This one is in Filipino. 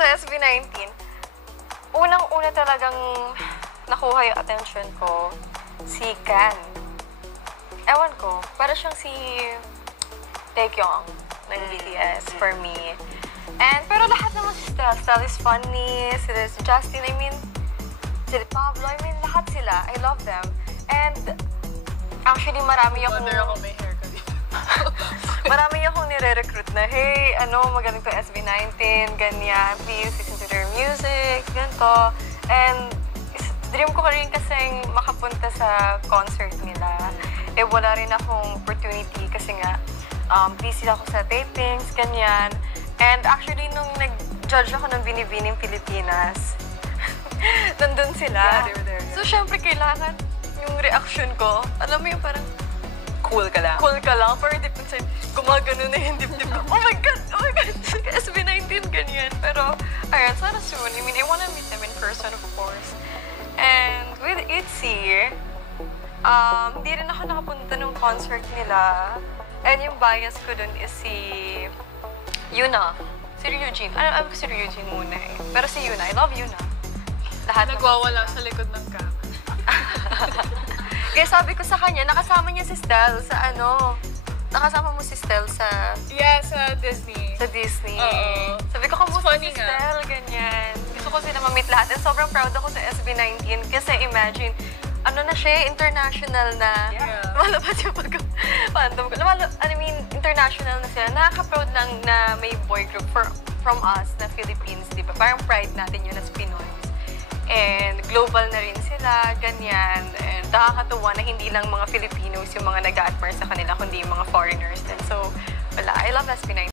Sa SB19, unang-una talagang nakuha yung attention ko, si Can. Ewan ko, para siyang si Taecyeong ng BTS for me. Pero lahat naman si Stell. Stell is funny, si Justin, I mean, si Pablo, I mean, lahat sila. I love them. And actually, marami akong... Wonder ako may hair ka dito. Marami akong nire-recruit na, hey, magaling to SB19, ganyan, please listen to their music, ganito. And dream ko rin kasing makapunta sa concert nila. Wala rin akong opportunity kasi nga, busy ako sa tapings, ganyan. And actually, nung nag-judge ako ng Binibining Pilipinas, nandun sila. Yeah, so, syempre, kailangan yung reaction ko, alam mo yung parang, Cool ka lang. Cool ka lang. Pero deep inside, gumagano na yung dibdib ko. Oh my God! Oh my God! SB19, ganyan. Pero, ayun, sana soon. I mean, I wanna meet them in person, of course. And with ITZY, hindi rin ako nakapunta nung concert nila. And yung bias ko dun is si Yuna. Si Ryujin. Alam ko si Ryujin muna eh. Pero si Yuna, I love Yuna. Lahat Nagwawala sa likod ng cam. Kaya sabi ko sa kanya, nakasama niya si Stell sa nakasama mo si Stell sa... Yeah, sa Disney. Sa Disney. Oo. Sabi ko, kamusta si funny nga. Stell? Ganyan. Gusto ko sila ma-meet lahat. And sobrang proud ako sa SB19 kasi imagine, na siya, international na. Yeah. Lumalabas yung pag-fandom ko. I mean, international na sila. Nakaka-proud lang na may boy group from us na Philippines, di ba? Parang pride natin yun as Pinoys. And global na rin sila, ganyan. And nakakatuwa na hindi lang mga Filipinos yung mga nag-a-admire sa kanila, kundi yung mga foreigners din. So, wala. I love SB19.